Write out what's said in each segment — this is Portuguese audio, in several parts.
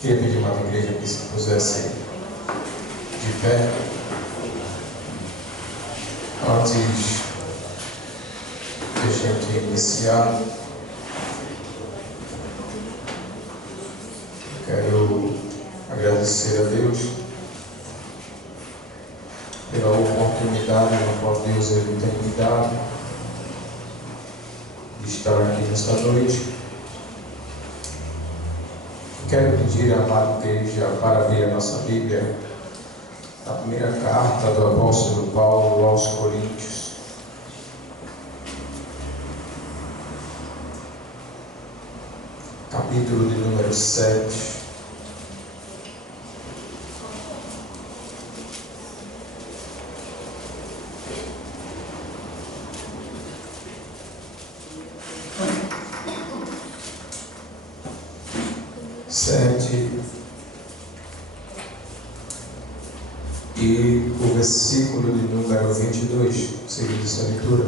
Queria pedir uma igreja que se pusesse de pé. Antes de a gente iniciar, quero agradecer a Deus pela oportunidade na qual Deus Ele tem me dado de estar aqui nesta noite. Quero pedir à amada igreja para abrir a nossa Bíblia, a primeira carta do apóstolo Paulo aos Coríntios. Capítulo de número 7. E o versículo de número 22, seguindo essa leitura.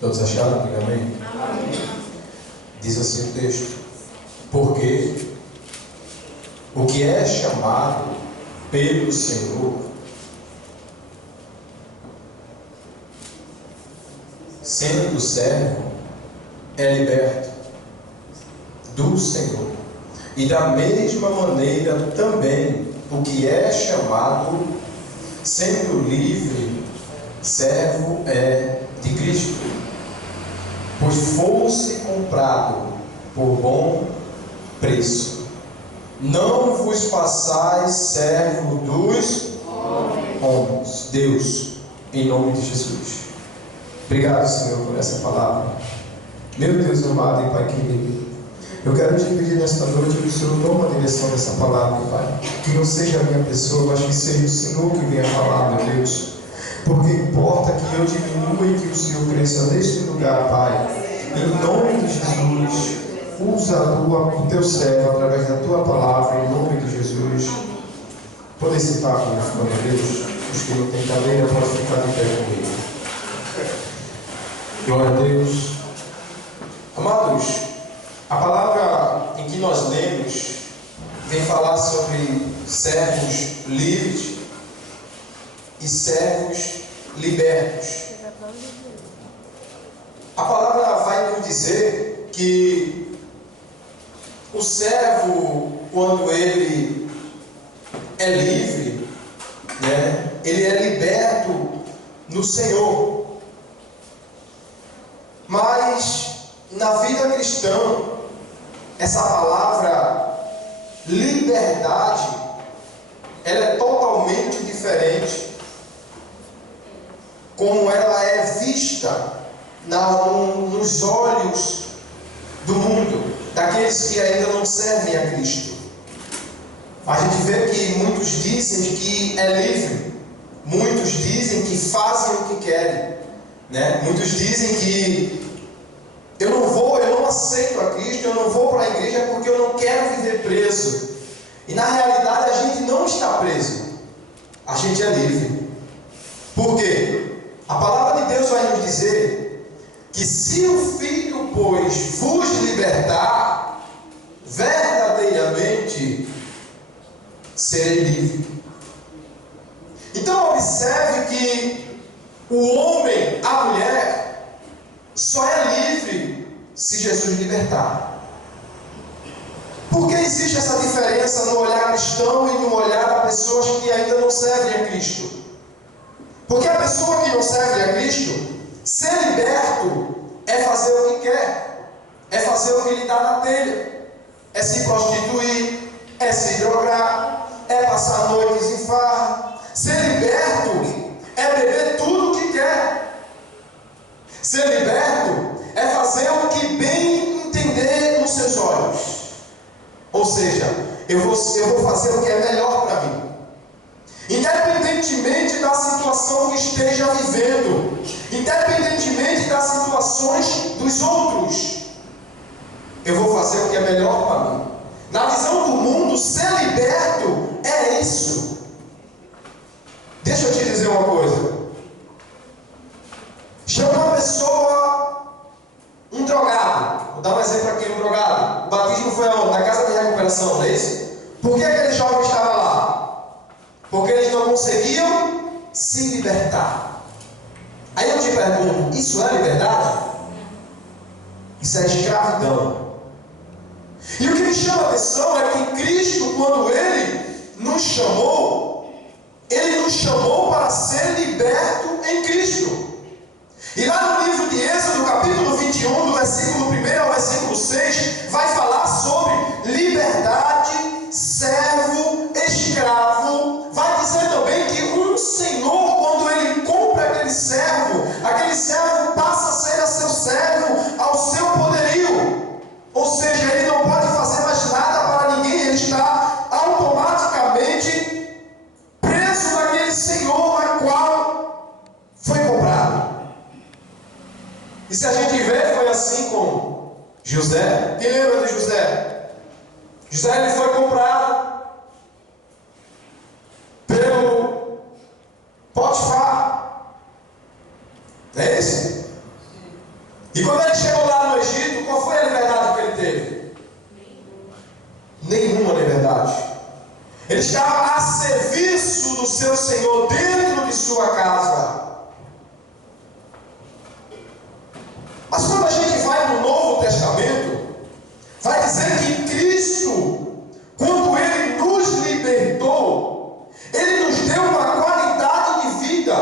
Todos acharam? Diga amém. Diz assim o texto: porque o que é chamado pelo Senhor, sendo servo, é liberto do Senhor. E da mesma maneira também o que é chamado, sendo livre, servo é de Cristo. Pois fosse comprado por bom preço. Não vos façais servo dos homens. Deus, em nome de Jesus. Obrigado, Senhor, por essa palavra. Meu Deus amado e Pai querido, eu quero te pedir nesta noite que o Senhor tome a direção dessa palavra, Pai. Que não seja a minha pessoa, mas que seja o Senhor que venha falar, meu Deus. Porque importa que eu diminua e que o Senhor cresça neste lugar, Pai. Em nome de Jesus, usa o teu servo através da tua palavra, em nome de Jesus. Podem sentar glorificando a Deus. Os que não têm cadeira podem ficar de pé comigo. Glória a Deus. Amados, a palavra em que nós lemos vem falar sobre servos livres e servos libertos. A palavra vai nos dizer que o servo, quando ele é livre, ele é liberto no Senhor. Mas na vida cristã, essa palavra liberdade, ela é totalmente diferente como ela é vista nos olhos do mundo, daqueles que ainda não servem a Cristo. A gente vê que muitos dizem que é livre, muitos dizem que fazem o que querem, Muitos dizem que eu não aceito a Cristo, eu não vou para a igreja porque eu não quero viver preso. E na realidade a gente não está preso, a gente é livre. Por quê? A palavra de Deus vai nos dizer que se o Filho, pois, vos libertar, verdadeiramente serei livre. Então observe que o homem, a mulher, só é livre se Jesus libertar. Por que existe essa diferença no olhar cristão e no olhar das pessoas que ainda não servem a Cristo? Porque a pessoa que não serve a Cristo, ser liberto é fazer o que quer, é fazer o que lhe dá na telha, é se prostituir, é se drogar, é passar noites em farra. Ser liberto é beber tudo o que quer. Ser liberto é fazer o que bem entender nos seus olhos. Ou seja, eu vou fazer o que é melhor para mim. Independentemente da situação que esteja vivendo, independentemente das situações dos outros, eu vou fazer o que é melhor para mim. Na visão do mundo, ser liberto é isso. Deixa eu te dizer uma coisa. porque eles não conseguiam se libertar. Aí eu te pergunto, isso é liberdade? Isso é escravidão. E o que me chama a atenção é que Cristo, quando Ele nos chamou para ser liberto em Cristo. E lá no livro de Êxodo, capítulo 21, do versículo 1 ao versículo 6, vai falar sobre liberdade, servo, escravo. Vai dizer também que um senhor, quando ele compra aquele servo passa a ser a seu servo, ao seu poderio. Ou seja, ele não pode fazer mais nada para ninguém, ele está automaticamente preso naquele senhor na qual foi comprado. E se a gente vê, foi assim com José. Quem lembra de José? José, ele foi comprado pelo Potifar. Não é isso? E quando ele chegou lá no Egito, qual foi a liberdade que ele teve? Nenhuma liberdade. Ele estava a serviço do seu Senhor dentro de sua casa. Mas quando a gente vai no Novo Testamento, vai dizer que Cristo, quando Ele nos libertou, Ele nos deu uma qualidade de vida.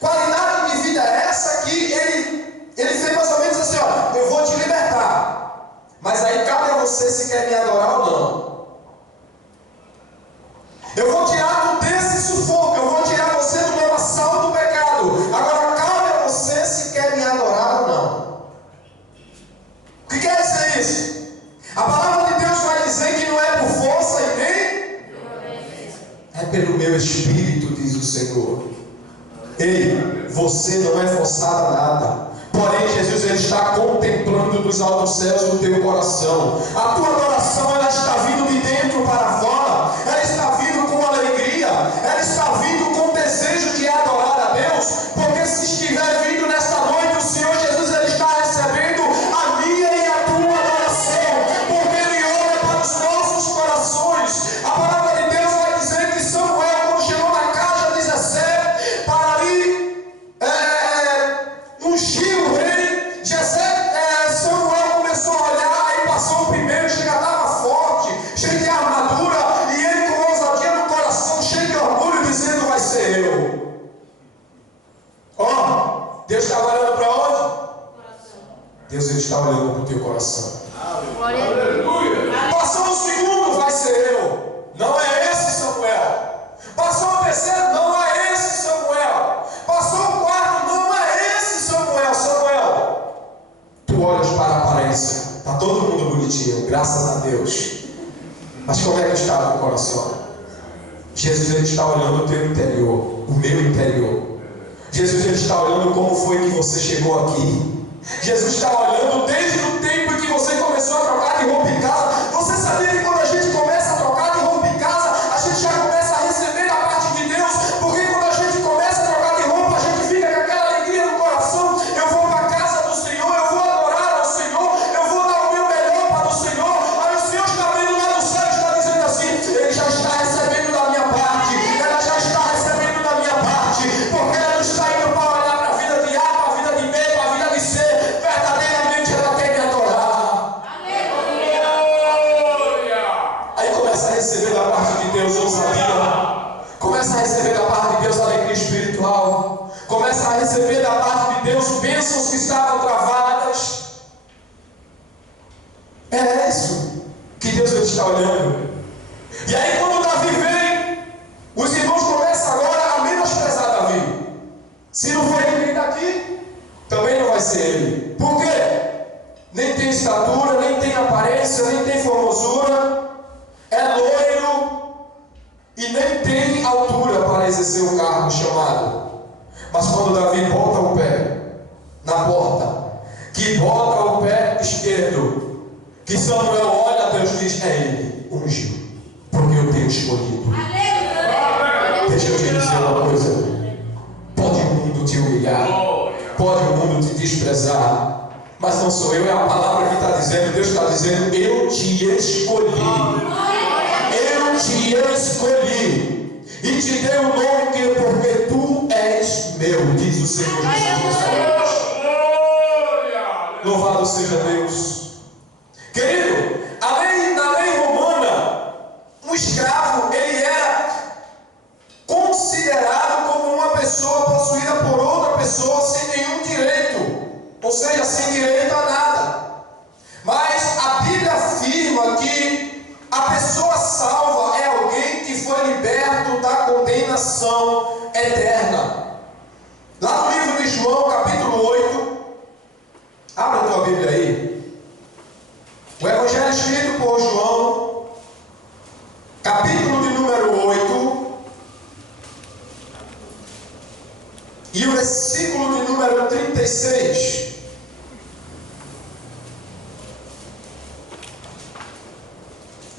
Qualidade de vida essa que Ele fez mais ou menos assim, ó, eu vou te libertar, mas aí cabe a você se quer me adorar ou não. Eu vou tirar desse sufoco, eu vou tirar você do meu assalto do pecado. Agora cabe a você se quer me adorar ou não. O que quer dizer isso? A palavra de Deus vai dizer que não é por força e nem é pelo meu espírito, diz o Senhor. Ei, você não é forçado a nada. Porém, Jesus, Ele está contemplando dos altos céus o teu coração. A tua adoração, ela está vindo de dentro para fora. Ela está vindo com alegria. Ela está vindo com desejo de adorar a Deus. Porque se estiver vindo nesta noite, o Senhor Jesus, Ele está recebendo a minha e a tua adoração. Porque Ele olha para os nossos corações. A palavra de Deus vai dizer que Samuel, quando chegou na casa de Jessé, para ali ungir o rei, Samuel começou a olhar, aí passou o primeiro, já estava forte, cheio de armadura, e ele com ousadia no coração, cheio de orgulho, dizendo: vai ser eu. Ó, Deus está olhando para onde? Deus, Ele está olhando para o teu coração. Aleluia. Passou o segundo, vai ser eu. Não é esse Samuel. Passou o terceiro, não é esse Samuel. Passou o quarto, não é esse Samuel. Samuel, tu olhas para a aparência, está todo mundo bonitinho, graças a Deus. Mas como é que está o coração? Jesus, Ele está olhando o teu interior, o meu interior. Jesus, Ele está olhando como foi que você chegou aqui. Jesus está olhando desde o tempo em que você começou a trocar de roupa em casa. Você sabia que quando a gente começa a trocar de roupa em casa, a gente já começa a receber da parte de Deus? Porque quando a gente começa a trocar de roupa, a gente fica com aquela alegria no coração. Eu vou para a casa do Senhor, eu vou adorar ao Senhor, eu vou dar o meu melhor para o Senhor. Aí o Senhor está vendo lá no céu e está dizendo assim: Ele já está recebendo da minha parte, ela já está recebendo da minha parte, porque ela não está indo para olhar para a vida de A, para a vida de B, para a vida de C. Verdadeiramente ela quer me adorar. Aí começa a receber da parte de Deus ousadia, começa a receber da parte de Deus alegria espiritual, começa a receber da parte de Deus bênçãos que estavam travadas. É isso que Deus está olhando. E aí quando Davi vem, os irmãos começam agora a menosprezar Davi. Se não foi ele que está aqui, também não vai ser ele. Por quê? Nem tem estatura, nem tem aparência, nem tem formosura, é loiro e nem tem altura para exercer o cargo chamado. Mas quando Davi bota o pé na porta, que bota o pé esquerdo, que Samuel olha a Deus e diz: é ele, ungiu, porque eu tenho escolhido. Deixa eu te dizer uma coisa: pode o mundo te humilhar, pode o mundo te desprezar, mas não sou eu, é a palavra que está dizendo. Deus está dizendo: eu te escolhi. Eu te escolhi. E E te dei o nome porque tu és meu, diz o Senhor Jesus. Louvado seja Deus. Querido, na lei romana, um escravo, ele era considerado como uma pessoa possuída por outra pessoa sem nenhum direito, ou seja, sem direito a nada. Mas a Bíblia afirma que a pessoa salva é alguém que foi liberto da condenação eterna. Lá no livro de João, capítulo 8, abra a tua Bíblia aí. O Evangelho escrito por João, capítulo de número 8, e o versículo de número 36.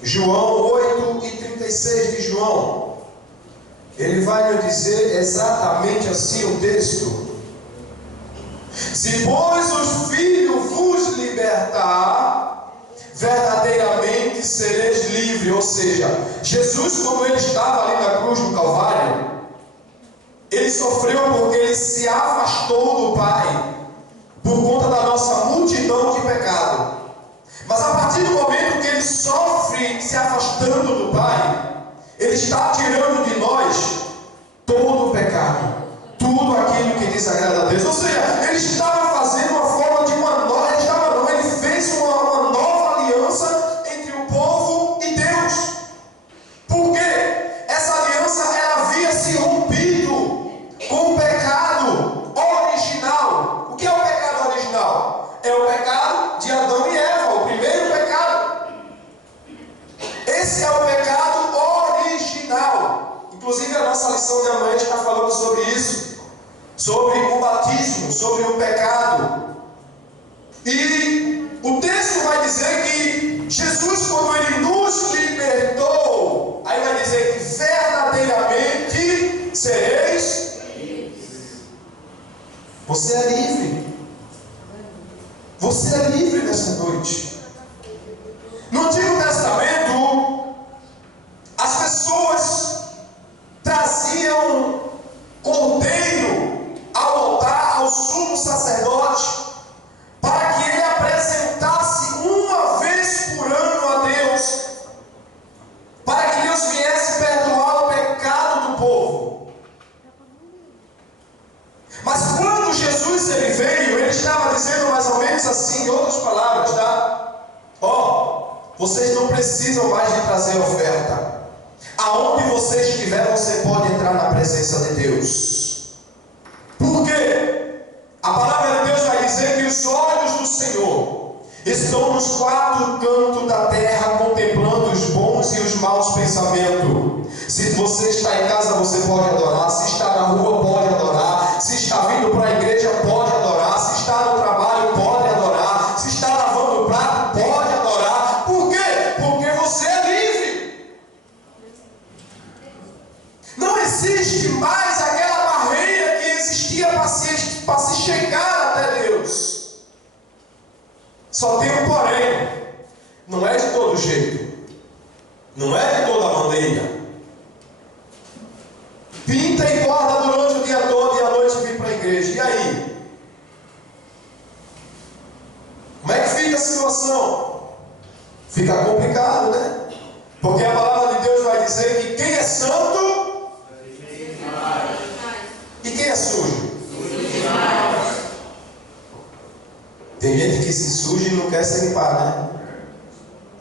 João 8 e 36 de João. Ele vai nos dizer exatamente assim o texto. Se pois o Filho vos libertar, verdadeiramente sereis livres. Ou seja, Jesus, quando ele estava ali na cruz do Calvário, ele sofreu porque ele se afastou do Pai, por conta da nossa multidão de pecado. Mas a partir do momento que ele sofre se afastando do Pai, ele está tirando de nós todo o pecado, tudo aquilo que desagrada a Deus. Ou seja, ele estava fazendo uma forma de uma nova, ele fez uma nova aliança entre o povo e Deus. Porque essa aliança ela havia se rompido com o pecado original. O que é o pecado original? É o pecado de Adão e Eva, o primeiro pecado. Esse é o pecado original. Inclusive a nossa lição de amanhã está falando sobre isso, sobre o batismo, sobre o pecado. E o texto vai dizer que Jesus, quando ele nos libertou, aí vai dizer que verdadeiramente sereis livres. Você é livre. Você é livre nessa noite. No Antigo Testamento, as pessoas traziam cordeiro ao altar, ao sumo sacerdote, para que ele apresentasse uma vez por ano a Deus, para que Deus viesse perdoar o pecado do povo. Mas quando Jesus ele veio, ele estava dizendo mais ou menos assim, em outras palavras, tá? Vocês não precisam mais de trazer oferta. Aonde você estiver, você pode entrar na presença de Deus. Por quê? A palavra de Deus vai dizer que os olhos do Senhor estão nos quatro cantos da terra, contemplando os bons e os maus pensamentos. Se você está em casa, você pode adorar. Se está na rua, pode adorar. Se está vindo para a igreja, pode adorar. Se está no trabalho, pode adorar. Se está lavando o prato, pode adorar. Por quê? Porque você é livre. Não existe mais aquela barreira que existia para se chegar até Deus. Só tem um porém. Não é de todo jeito. Não é de toda maneira. Pinta e borda durante o dia todo e à noite vir para a igreja. E aí? Como é que fica a situação? Fica complicado, né? Porque a palavra de Deus vai dizer que quem é santo e quem é sujo. Tem gente que se suja e não quer se limpar, né?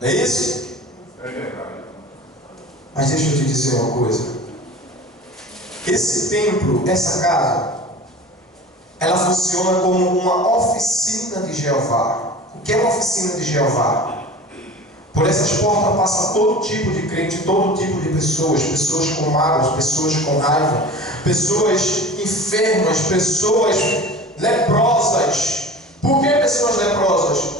Não é isso? Mas deixa eu te dizer uma coisa. Esse templo, essa casa, ela funciona como uma oficina de Jeová. O que é uma oficina de Jeová? Por essas portas passa todo tipo de crente, todo tipo de pessoas. Pessoas com mágoas, pessoas com raiva, pessoas enfermas, pessoas leprosas. Por que pessoas leprosas?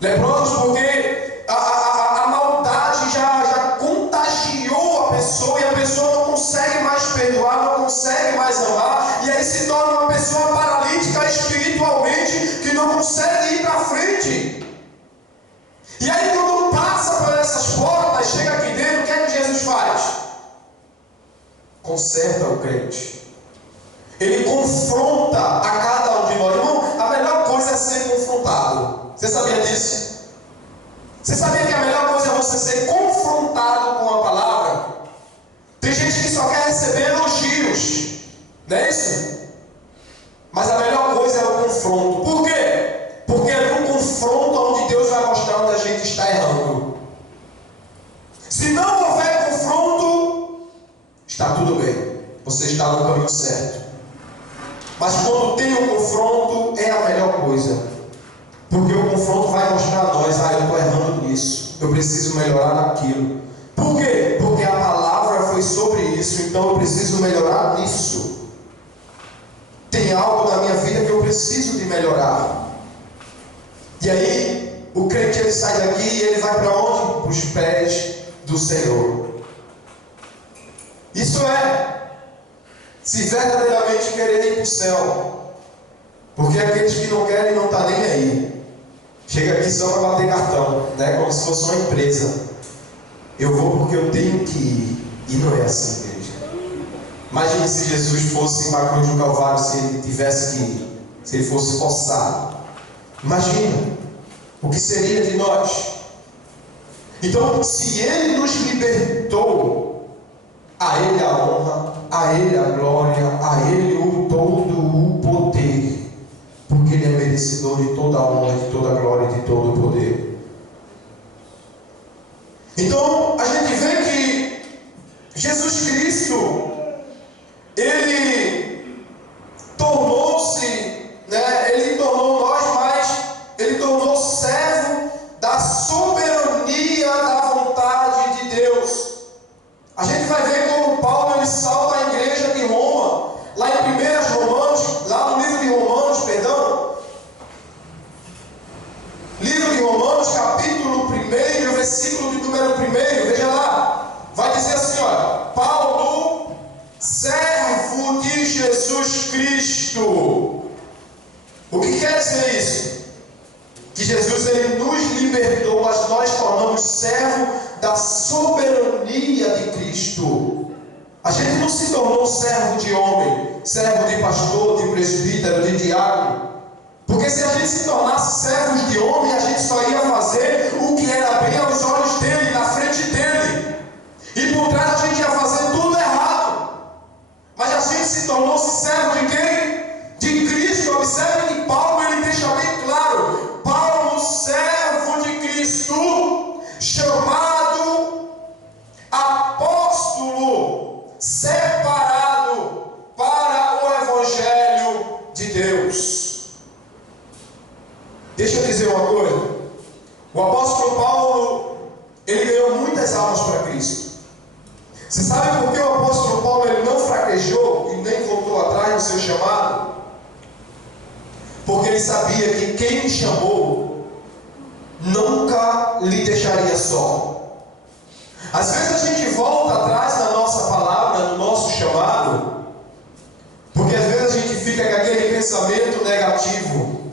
Leprosas porque a maldade já contagiou a pessoa e a pessoa não consegue mais perdoar, não consegue mais amar, e aí se torna uma pessoa paralítica espiritualmente que não consegue ir para frente. E aí quando passa por essas portas, chega aqui dentro, o que é que Jesus faz? conserta o crente. Ele confronta a cada um de nós. Irmão, a melhor coisa é ser confrontado. Você sabia disso? Você sabia que a melhor coisa é você ser confrontado com a palavra? Tem gente que só quer receber elogios, não é isso? Mas a melhor coisa é o confronto. Por quê? Porque é no confronto onde Deus vai mostrar onde a gente está errando. Se não houver confronto, está tudo bem. Você está no caminho certo. Mas quando tem o confronto, é a melhor coisa. Porque o confronto vai mostrar a nós: eu estou errando nisso, eu preciso melhorar naquilo. Por quê? Porque a palavra foi sobre isso, então eu preciso melhorar nisso. Tem algo na minha vida que eu preciso de melhorar. E aí, o crente ele sai daqui e ele vai para onde? Para os pés do Senhor. Isso é, se verdadeiramente querer ir para o céu. Porque aqueles que não querem não estão nem aí. Chega aqui só para bater cartão, né? Como se fosse uma empresa. Eu vou porque eu tenho que ir. E não é assim, igreja. Imagine se Jesus fosse para a cruz do Calvário, se ele tivesse que ir, se ele fosse forçado. Imagina o que seria de nós. Então, se ele nos libertou, a ele a honra, a ele a glória, a ele todo o poder, porque ele é merecedor de toda a honra, de toda a glória e de todo o poder. Então, a gente vê que Jesus Cristo, ele tornou-se, ele tornou nós, mas ele tornou servo da soberania da vontade de Deus. A gente vai ver como Paulo ele salta a igreja de Roma, lá em 1 Romanos, lá no livro de Romanos, livro de Romanos, capítulo 1, versículo de número 1, veja lá, vai dizer assim, olha: Paulo, servo de Jesus Cristo. O que quer dizer isso? Que Jesus ele nos libertou, mas nós tornamos servo da soberania de Cristo. A gente não se tornou servo de homem, servo de pastor, de presbítero, de diácono. Porque se a gente se tornasse servos de homem, a gente só ia fazer o que era bem aos olhos dele, na frente dele. E por trás a gente ia fazer tudo errado. Mas a gente se tornou-se servo de quem? De Cristo. Observe que Paulo ele deixa bem claro: Paulo, servo de Cristo, chamado apóstolo, separado para o Evangelho de Deus. Deixa eu dizer uma coisa: o apóstolo Paulo, ele ganhou muitas almas para Cristo. Você sabe por que o apóstolo Paulo ele não fraquejou e nem voltou atrás do seu chamado? Porque ele sabia que quem me chamou nunca lhe deixaria só. Às vezes a gente volta atrás na nossa palavra, no nosso chamado, porque às vezes a gente fica com aquele pensamento negativo: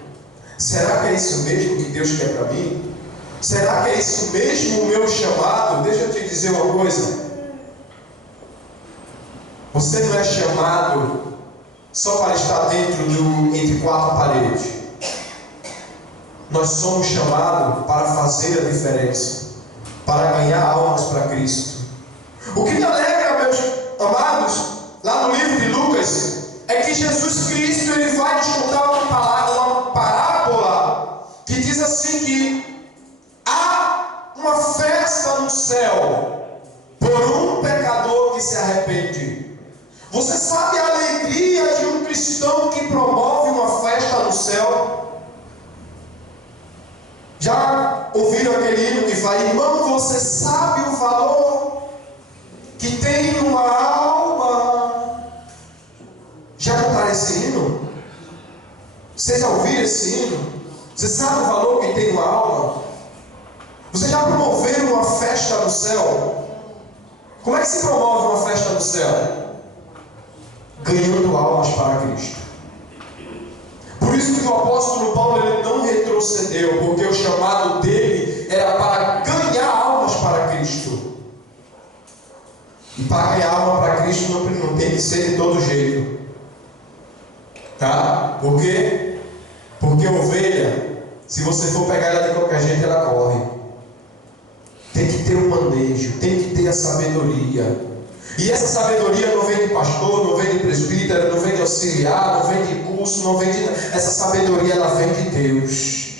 será que é isso mesmo que Deus quer para mim? Será que é isso mesmo o meu chamado? Deixa eu te dizer uma coisa: você não é chamado só para estar entre quatro paredes. Nós somos chamados para fazer a diferença, para ganhar almas para Cristo. O que me alegra, meus amados, lá no livro de Lucas, é que Jesus Cristo ele vai nos contar uma parábola que diz assim que há uma festa no céu por um pecador que se arrepende. Você sabe a alegria de um cristão que promove uma festa no céu? Já ouviram aquele hino que fala: irmão, você sabe o valor que tem uma alma? Já cantaram esse hino? Você já ouviu esse hino? Você sabe o valor que tem uma alma? Você já promoveu uma festa no céu? Como é que se promove uma festa no céu? Ganhando almas para Cristo. Por isso que o apóstolo Paulo ele não retrocedeu, porque o chamado dele era para ganhar almas para Cristo. E para ganhar alma para Cristo não tem que ser de todo jeito. Tá? Por quê? Porque ovelha, se você for pegar ela de qualquer jeito, ela corre. Tem que ter um manejo, tem que ter a sabedoria. E essa sabedoria não vem de pastor, não vem de presbítero, não vem de auxiliar, não vem de curso, não vem de... Essa sabedoria, ela vem de Deus.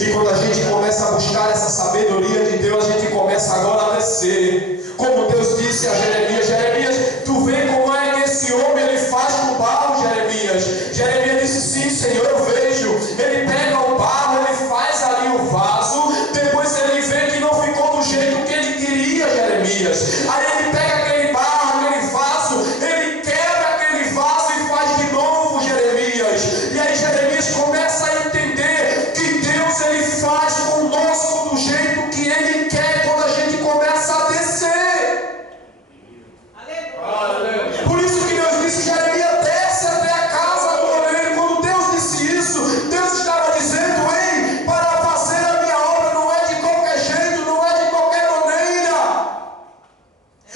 E quando a gente começa a buscar essa sabedoria de Deus, a gente começa agora a descer. Como Deus disse a Jeremias: Jeremias, tu vê como é que esse homem ele faz com o barro, Jeremias? Jeremias disse: sim, Senhor, eu vejo. Ele pega o barro, ele faz ali o vaso, depois ele vê que não ficou do jeito que ele queria, Jeremias. Aí ele pega aquele barro, aquele vaso, ele quebra aquele vaso e faz de novo, Jeremias. E aí Jeremias começa a entender que Deus ele faz conosco do jeito que ele quer quando a gente começa a descer. Por isso que Deus disse: Jeremias, desce até a casa do oleiro. Quando Deus disse isso, Deus estava dizendo: ei, para fazer a minha obra não é de qualquer jeito, não é de qualquer maneira.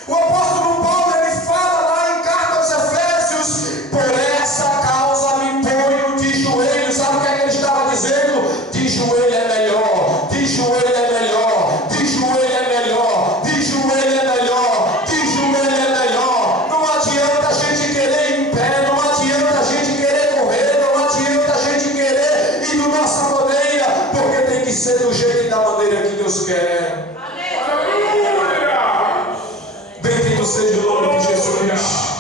O apóstolo Paulo ele fala lá em carta aos Efésios: por essa causa me ponho de joelhos. Sabe o que é que ele estava dizendo? De joelho é melhor, de joelho é melhor, de joelho é melhor, de joelho é melhor, de joelho é melhor. Não adianta a gente querer ir em pé, não adianta a gente querer correr, não adianta a gente querer ir da nossa maneira, porque tem que ser do jeito e da maneira que Deus quer. Bendito seja o nome de Jesus.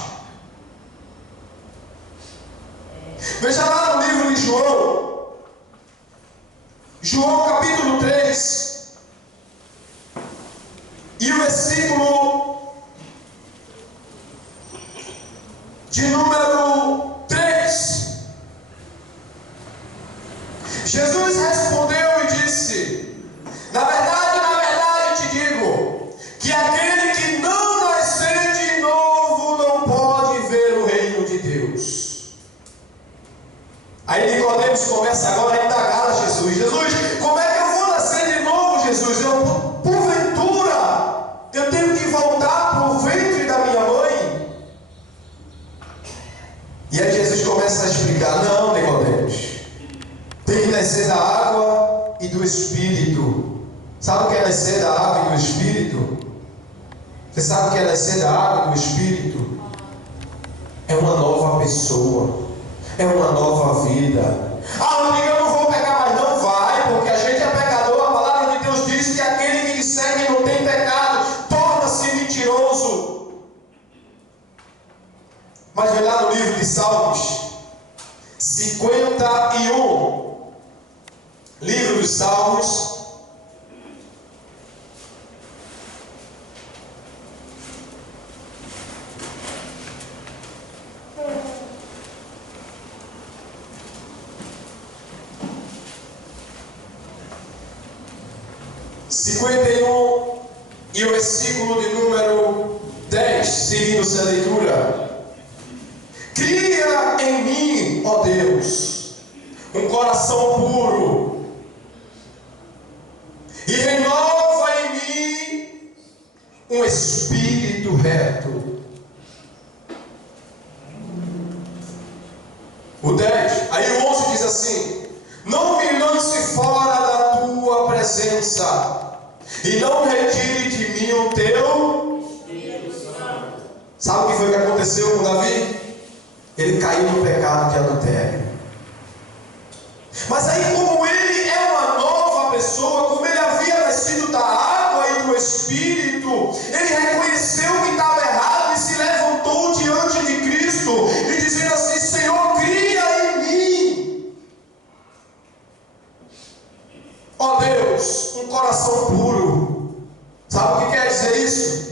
Veja lá no livro de João, João capítulo 3, e o versículo de número 3. Jesus respondeu e disse: na verdade te digo, que aquele que não nascer de novo não pode ver o reino de Deus. Aí Nicodemos começa agora a indagar a Jesus: Jesus, como é que eu vou nascer de novo, Jesus? Porventura, eu tenho que voltar para o ventre da minha mãe? E aí Jesus começa a explicar: não, Nicodemos, tem que nascer da água e do Espírito. Sabe o que é nascer da água e do Espírito? Você sabe o que é nascer da água e do Espírito? É uma nova pessoa, é uma nova vida. Eu não vou pecar mais. Não vai, porque a gente é pecador. A palavra de Deus diz que aquele que disser que não tem pecado torna-se mentiroso. Mas vem lá no livro de Salmos 51, livro dos Salmos, e o versículo de número 10, seguindo essa leitura: cria em mim, ó Deus, um coração puro, e renova em mim um espírito reto. O 10, aí o 11 diz assim: não me lance fora da tua presença, e não retire de mim o teu Espírito Santo. Sabe o que foi que aconteceu com Davi? Ele caiu no pecado de adultério. Mas aí, como ele é uma nova pessoa, como ele havia nascido da água e do Espírito, ele reconheceu que estava errado e se levantou diante de Cristo e dizendo assim: Senhor, cria em mim, ó Deus, um coração puro. Sabe o que quer dizer isso?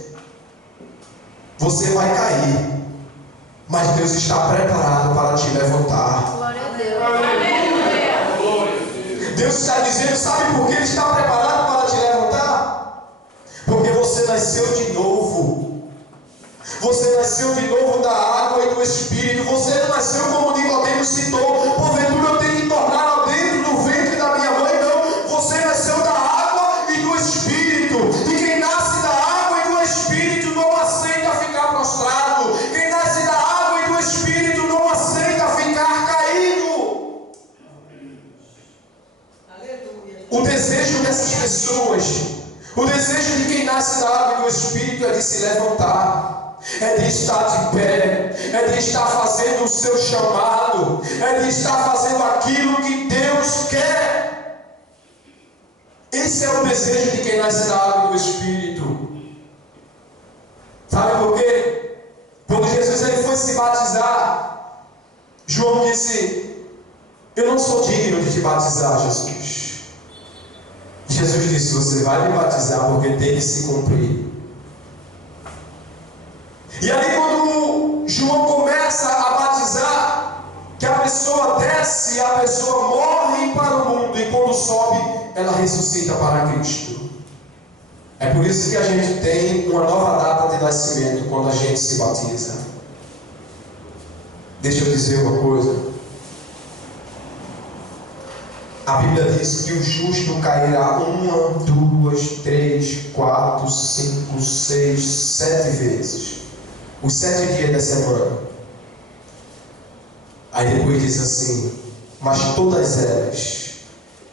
Você vai cair, mas Deus está preparado para te levantar. Glória a Deus. Deus está dizendo: sabe por que Ele está preparado para te levantar? Porque você nasceu de novo. Você nasceu de novo da água e do Espírito. Você não nasceu como Nicodemos citou: porventura eu tenho que tornar dentro do ventre da minha mãe. Não, você nasceu da água e do Espírito. E quem nasce da água e do Espírito não aceita ficar desejo dessas pessoas, o desejo de quem nasce da água e do Espírito é de se levantar, é de estar de pé, é de estar fazendo o seu chamado, é de estar fazendo aquilo que Deus quer. Esse é o desejo de quem nasce da água e do Espírito. Sabe por quê? Quando Jesus ele foi se batizar, João disse: eu não sou digno de te batizar, Jesus. Jesus disse: você vai me batizar porque tem que se cumprir. E aí quando João começa a batizar, que a pessoa desce, a pessoa morre para o mundo, e quando sobe, ela ressuscita para Cristo. É por isso que a gente tem uma nova data de nascimento quando a gente se batiza. Deixa eu dizer uma coisa. A Bíblia diz que o justo cairá 1, 2, 3, 4, 5, 6, 7 vezes. Os 7 dias da semana. Aí depois diz assim: mas todas elas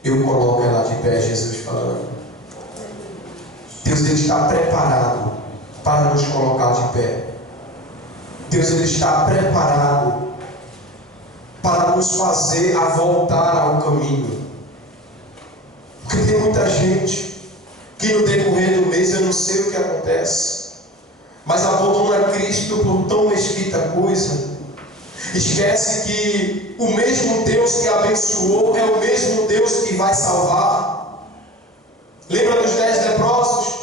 eu coloco ela de pé. Jesus falando. Deus ele está preparado para nos colocar de pé. Deus ele está preparado para nos fazer a voltar ao caminho. Porque tem muita gente que no decorrer do mês, eu não sei o que acontece, mas abandona Cristo por tão mesquita coisa. Esquece que o mesmo Deus que abençoou é o mesmo Deus que vai salvar. Lembra dos 10 leprosos?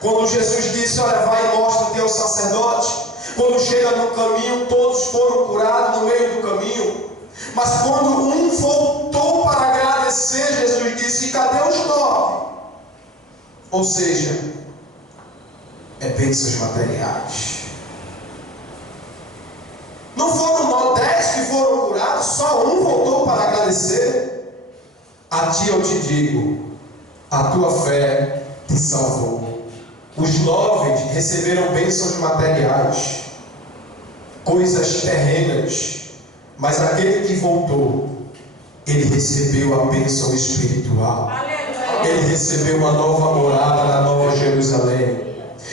Quando Jesus disse: olha, vai e mostra-te ao sacerdote. Quando chega no caminho, todos foram curados no meio do caminho. Mas quando um voltou para agradecer, Jesus disse: cadê os 9? Ou seja, é bênçãos materiais. Não foram 10 que foram curados, só um voltou para agradecer. A ti eu te digo, a tua fé te salvou. Os 9 receberam bênçãos materiais, coisas terrenas, mas aquele que voltou, ele recebeu a bênção espiritual. Ele recebeu uma nova morada na Nova Jerusalém.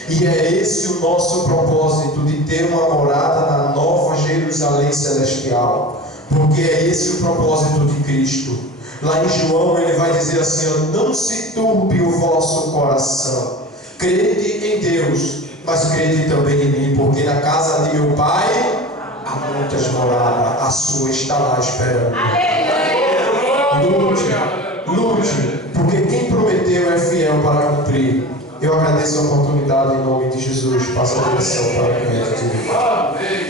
E é esse o nosso propósito, de ter uma morada na Nova Jerusalém celestial, porque é esse o propósito de Cristo. Lá em João ele vai dizer assim: não se turbe o vosso coração, crede em Deus, mas crede também em mim, porque na casa de meu Pai há muitas moradas, a sua está lá esperando. Lute, porque quem prometeu é fiel para cumprir. Eu agradeço a oportunidade em nome de Jesus. Passa a direção para que a gente